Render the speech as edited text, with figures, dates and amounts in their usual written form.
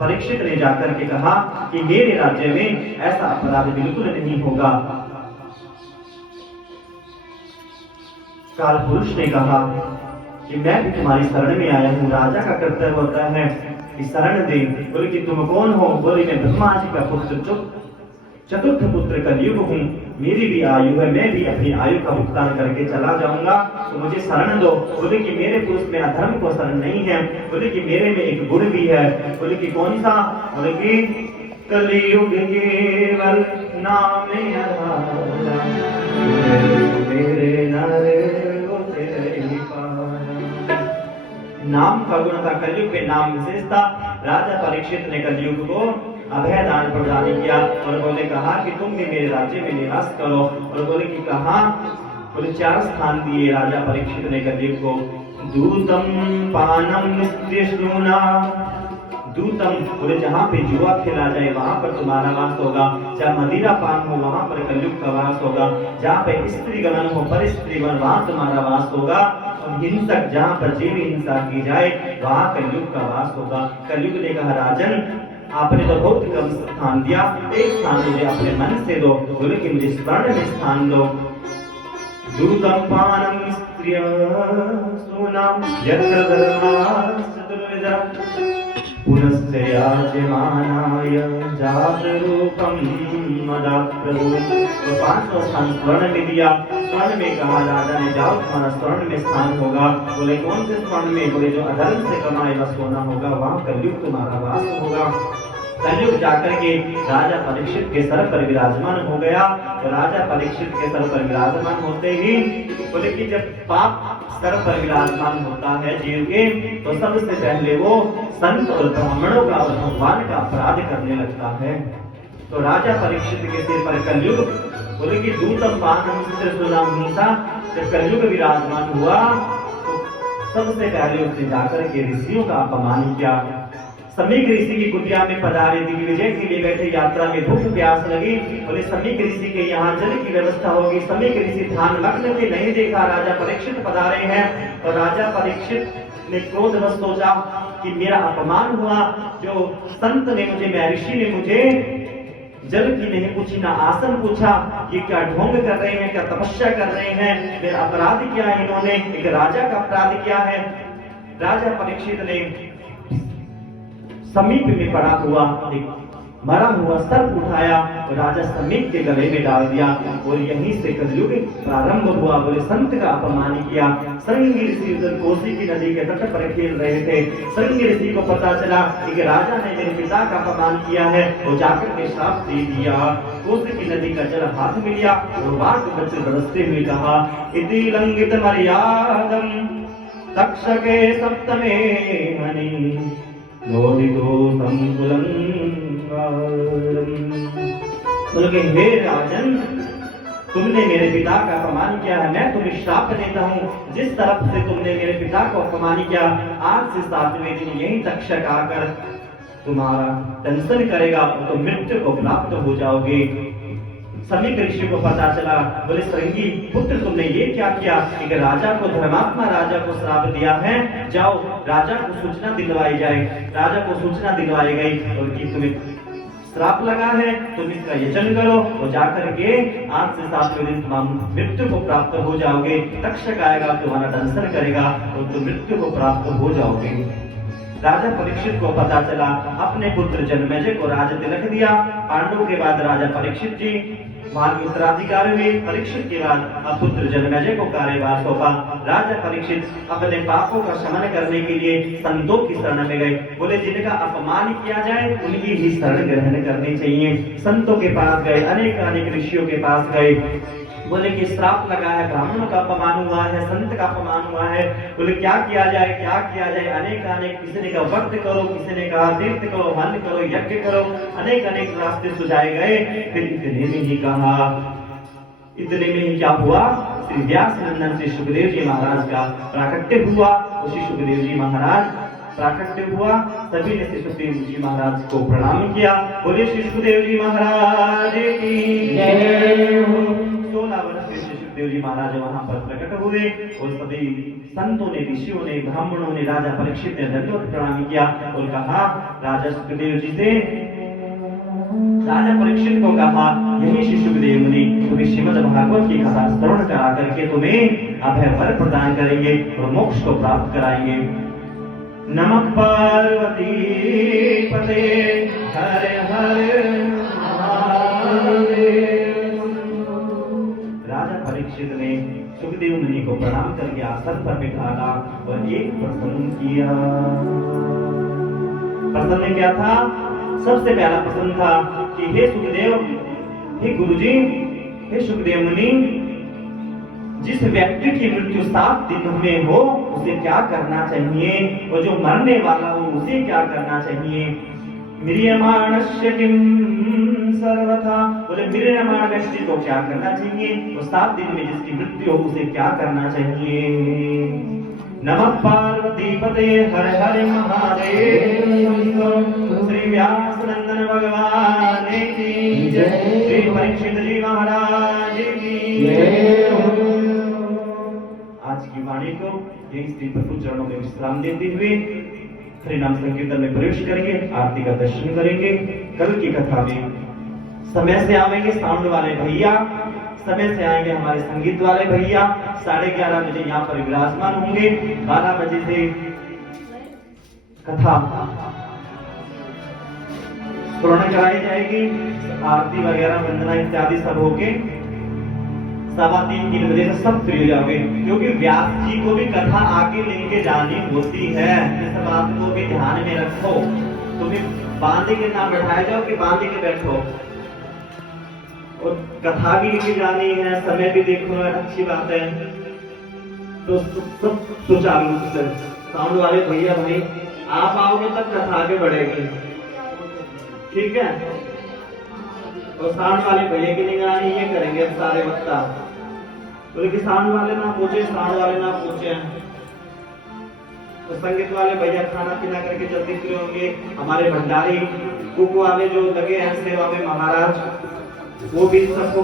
परीक्षित ने जाकर के कहा कि मेरे राज्य में ऐसा अपराध बिल्कुल नहीं होगा। काल पुरुष ने कहा कि मैं भी तुम्हारी शरण में आया हूँ। राजा का कर्तव्य होता है कि शरण दे। बोले कि तुम कौन हो? बोले मैं ब्रह्मा जी का पुत्र चतुर्थ पुत्र कलयुग हूँ, मेरी भी आयु है, मैं भी अपनी आयु का भुगतान करके चला जाऊंगा, तो मुझे शरण दो। बोले कि मेरे पुरुष में अधर्म को शरण नहीं है। बोले कि मेरे में एक गुण भी है। बोले कि कौन सा? बोले कि कलयुग केवल नाम मेरे नाम का गुण था, कलयुग में नाम विशेषता। राजा परीक्षित ने कलयुग को अभय दान प्रदान किया और बोले कहा कि तुम भी मेरे राज्य में निवास करो। और बोले कि कहा? बोले 4 स्थान दिए राजा परीक्षित ने कलयुग को। दूतम पानम स्त्रीशूना। दूतम बोले जहाँ पे जुआ खेला जाए वहां पर तुम्हारा वास होगा, जहाँ मदिरा पान हो वहां पर कलयुग का वास होगा, जहाँ पे स्त्री गमन हो पर स्त्री गमन वहां तुम्हारा वास होगा, और हिंसक जहाँ पर जीव हिंसा की जाए वहां कलयुग का वास होगा। कलयुग ने कहा राजन आपने तो बहुत कम स्थान दिया, एक स्थान मुझे अपने मन से दो। बोले कि मुझे स्वर्ण में स्थान दो। दूतम पानम स्त्रिय सुनाम यत्र धर्माश्चतुर्विधा पुनश्च याजमानाय जातरूपम मदात् प्रभु। तो 500 स्थान स्वर्ण में दिया। स्वर्ण में कहा राजा ने जाओ तुम्हारा स्वर्ण में स्थान होगा। बोले कौन से स्वर्ण में? बोले जो अधर्म से कमाए हुआ सोना होगा वहां कलयुग तुम्हारा वास होगा। कलयुग जाकर के राजा परीक्षित के सर पर विराजमान हो गया। तो राजा परीक्षित के सर पर विराजमान होते ही बोले कि जब पाप सर पर विराजमान होता है जीव के, तो सबसे पहले वो संत और ब्राह्मणों का और भगवान का अपराध करने लगता है। तो राजा परीक्षित के सिर पर कलयुग बोले कि दूतम पानम स्त्रीशूनाम हिंसा। जब कलयुग विराजमान हुआ तो सबसे पहले उसने जाकर के ऋषियों का अपमान किया। समीक ऋषि की कुटिया में पधारे, दिग्विजय के लिए बैठे, यात्रा में भूख प्यास लगी। बोले समीक ऋषि के यहाँ जल की व्यवस्था होगी। समीक ऋषि ध्यान मग्न थे, नहीं देखा राजा परीक्षित पधारे हैं। और राजा परीक्षित ने क्रोधवश सोचा कि मेरा अपमान हुआ, जो संत ने मुझे, महर्षि ने मुझे जल की नहीं पूछी, ना आसन पूछा, ये क्या ढोंग कर रहे हैं, क्या तपस्या कर रहे हैं, मेरा अपराध क्या है, इन्होंने एक राजा का अपराध किया है। राजा परीक्षित ने समीप में पड़ा हुआ एक मरा हुआ सर्प उठाया और राजा समीप के गले में डाल दिया और यहीं से कलयुग प्रारंभ हुआ। बोले संत का अपमान किया। श्रृंगी ऋषि उधर कोसी की नदी के तट पर खेल रहे थे। श्रृंगी ऋषि को पता चला कि राजा ने मेरे पिता का अपमान किया है, वो जाकर के श्राप दे दिया। कोसी की नदी का जल हाथ में लिया और बात बच्चे बरसते हुए कहा इति लंघित मर्यादम तक्षके सप्तमे मणि लोहितो संकुलं। बोले हे राजन तुमने मेरे पिता का अपमान किया है, मैं तुम्हें श्राप देता हूँ। जिस तरफ से तुमने मेरे पिता को अपमान किया, आज से 7वें दिन यही तक्षक आकर तुम्हारा दंशन करेगा और तुम मृत्यु को प्राप्त हो जाओगे। समीक ऋषि को पता चला। बोले श्रृंगी पुत्र तुमने ये क्या किया? एक राजा को, धर्मात्मा राजा को श्राप दिया है, जाओ राजा को सूचना दिलवाई जाए। राजा को सूचना दिलवाई गई और कि तुम्हें श्राप लगा है, तुम इसका यजन करो और जाकर के आज से 7वें दिन तुम मृत्यु को प्राप्त हो जाओगे। तक्षक आएगा तुम्हारा दंशन करेगा और तुम मृत्यु को प्राप्त हो जाओगे। राजा परीक्षित को पता चला, अपने पुत्र जन्मेजय को राज तिलक दिया। पांडवों के बाद राजा परीक्षित जी वहां के उत्तराधिकारी हुए। परीक्षित के बाद अब पुत्र जन्मेजय को कार्यभार सौंपा। राजा परीक्षित अपने पापों का शमन करने के लिए संतों की शरण में गए। बोले जिनका अपमान किया जाए उनकी ही शरण ग्रहण करनी चाहिए। संतों के पास गए, अनेक ऋषियों के पास गए। बोले कि श्राप लगा है, ब्राह्मणों का अपमान हुआ है, संत का अपमान हुआ है। बोले क्या किया जाए, क्या किया जाए? अनेक किसी ने कहा व्रत करो, किसी ने कहा तीर्थ करो, हवन करो, यज्ञ करो, अनेक रास्ते सुझाए गए। फिर इतने में ही कहा, इतने में ही क्या हुआ? श्री व्यास नंदन श्री सुखदेव जी महाराज का प्राकट्य हुआ। उसी सुखदेव जी महाराज प्राकट्य हुआ। सभी ने श्री सुखदेव जी महाराज को प्रणाम किया। बोले श्री सुखदेव जी महाराज की जय। 16 वर्ष के सुखदेव जी महाराज वहां पर प्रकट हुए और सभी संतों ने, ऋषियों ने, ब्राह्मणों ने, राजा परीक्षित ने दंडवत प्रणाम किया और कहा, राजा सुखदेव जी से राजा परीक्षित को कहा, यही श्री सुखदेव मुनि तुम्हें श्रीमद् भागवत की कथा श्रवण करा करके तुम्हें अभय वर प्रदान करेंगे और मोक्ष को प्राप्त कराएंगे। नमः पार्वती पते हर हर महादेव। राजा परीक्षित ने सुखदेव मुनि को प्रणाम करके आसन पर बिठाया और एक प्रश्न किया। प्रश्न क्या था? सबसे पहला प्रश्न था कि हे सुखदेव, हे गुरुजी, हे सुखदेव मुनि, जिस व्यक्ति की मृत्यु 7 दिन में हो उसे क्या करना चाहिए, और जो मरने वाला हो उसे क्या करना चाहिए? म्रियमाणस्य किम सर्वथा, बोले म्रियमाण व्यक्ति को क्या करना चाहिए, और 7 दिन में जिसकी मृत्यु हो उसे क्या करना चाहिए? नमः पार्वती पते हर हर महादेव। श्री व्यास नंदन भगवान की जय, श्री परीक्षित जी महाराज की जय। आज की वाणी को यही श्री प्रभु चरणों में विश्राम देते हुए हरिनाम संकीर्तन में प्रवेश करेंगे, आरती का दर्शन करेंगे। कल की कथा में समय से आएंगे साउंड वाले भैया, समय से आएंगे हमारे संगीत वाले भैया। 11:30 बजे यहाँ पर विराजमान होंगे। 12 बजे से कथा श्रवण कराई जाएगी, आरती वगैरह वंदना इत्यादि सब होके 3:15 बजे से सब फ्री हो जाओगे, क्योंकि व्यास जी को भी कथा आगे लेके जानी होती है। इस बात को भी ध्यान में रखो। तुम्हें बांधे के ना बैठाया जाओ कि बांधे के बैठो, और कथा भी लेके जानी है, समय भी देखो है, अच्छी बात है। तो सब सुचारू रूप से साउंड वाले भैया भाई आप आओगे तब कथा आगे बढ़ेगी, ठीक है। और साउंड वाले भैया की निगरानी ये करेंगे सारे वक्ता, बोले कि साउंड वाले ना पूछे, साउंड वाले ना पूछे। तो संगीत वाले भैया खाना पीना करके जल्दी फ्री होंगे। हमारे भंडारी कुक वाले जो लगे हैं सेवा में महाराज, वो भी सबको